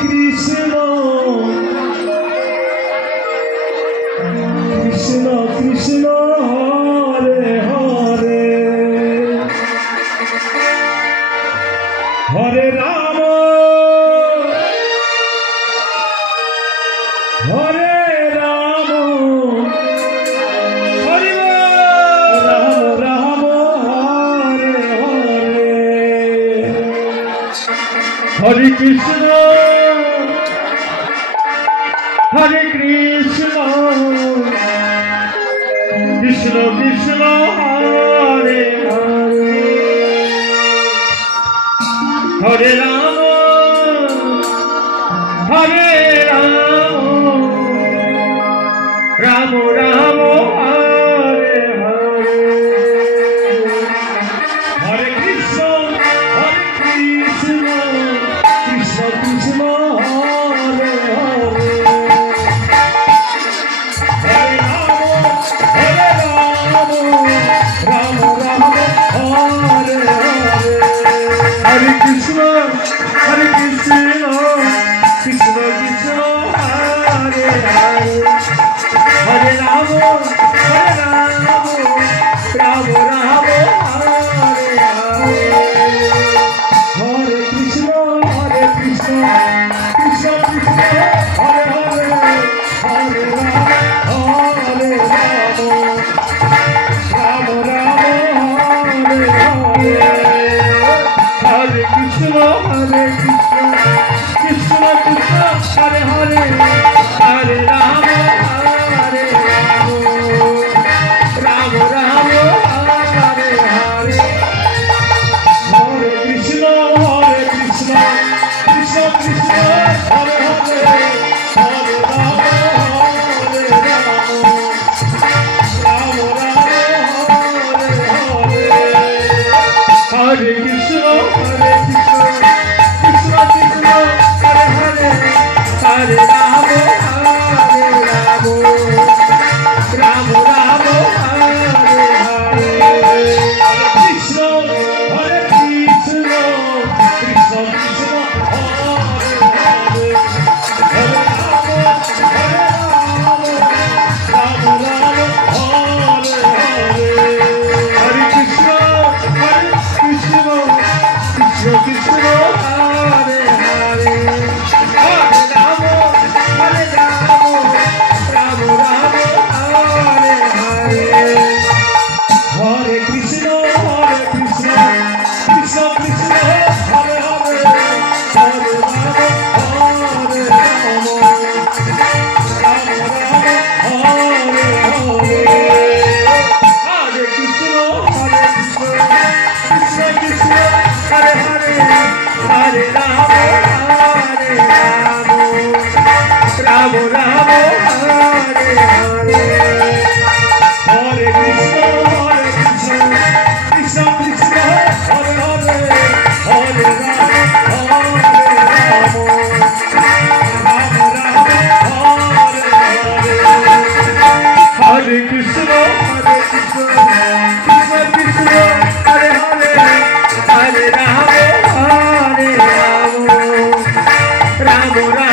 Krishna Krishna Krishna Hare Hare Hare Ram Hare Ram Hare Ram Ram Hare Hare Hare Krishna Hare Krishna Krishna Krishna Hare Hare Hare Ram Hare Ram Ram Ram Hare Hare Hare Krishna Krishna Krishna Hare Hare Hare Ram Ram Ram Hare Hare Hare Krishna Krishna Krishna Hare Hare Hare Ram Ram Ram Hare Hare Hare Krishna Krishna Krishna Hare Hare Hare Ram Ram Ram Hare Hare Hare Krishna Krishna Krishna Hare Hare Hare Ram Ram Ram Hare Hare Hare Krishna Krishna Krishna Hare Hare Hare Ram Ram Ram Hare Hare Hare Krishna Krishna Krishna Hare Hare Hare Ram Ram Ram Hare Hare Krishna Krishna Krishna Krishna Hare Hare Hare Ram Ram Ram Hare Hare Hare Krishna Krishna Krishna Krishna Hare Hare Hare Ram Ram Ram Hare Hare Hare Krishna Krishna Krishna Krishna Hare Hare Hare Ram Hare Ram Ram Ram Hare Hare Hare Krishna Krishna Krishna Hare Hare Hare Ram Ram Ram Hare Hare Hare Krishna Krishna Krishna Hare Hare Hare Ram Ram Ram Hare Hare Hare Krishna Krishna Krishna Hare Hare Hare Ram Ram Ram